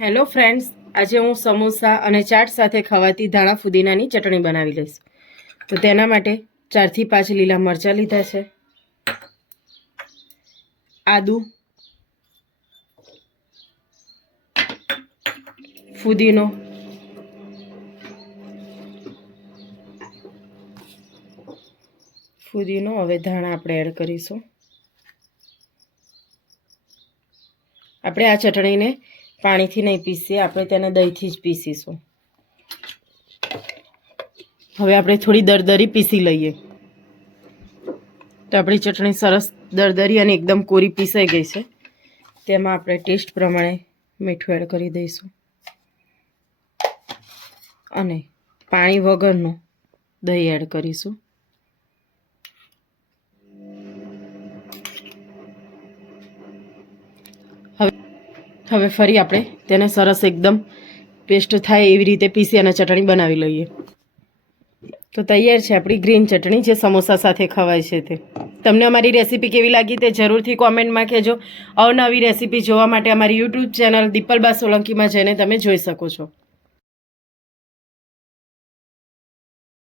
Hello friends આજે હું સમોસા અને ચાટ સાથે ખવાતી ધાણા ફુદીનાની ચટણી બનાવી લઈશ. તો તેના માટે ચારથી પાંચ લીલા મરચાં લીધા છે. આદુ. ફુદીનો. ફુદીનો. હવે ધાણા આપણે એડ કરીશું. આપણે આ ચટણીને પાણીથી નહીં પીસીએ, આપણે તેને દહીંથી જ પીસીશું. હવે આપણે થોડી દરદરી પીસી લઈએ. તો આપણી ચટણી સરસ દરદરી અને એકદમ કોરી પીસાઈ ગઈ છે. તેમાં આપણે ટેસ્ટ પ્રમાણે મીઠું એડ કરી દઈશું. અને પાણી વગરનું દહીં એડ કરીશું. હવે ફરી આપણે તેને સરસ એકદમ પેસ્ટ થાય એવી રીતે પીસી અને ચટણી બનાવી લઈએ. તો તૈયાર છે આપણી ગ્રીન ચટણી જે સમોસા સાથે ખવાય છે તે. તમને અમારી રેસીપી કેવી લાગી તે જરૂરથી કોમેન્ટમાં કહેજો. અવનવી રેસીપી જોવા માટે અમારી યુટ્યુબ ચેનલ દીપલબા સોલંકીમાં જઈને તમે જોઈ શકો છો.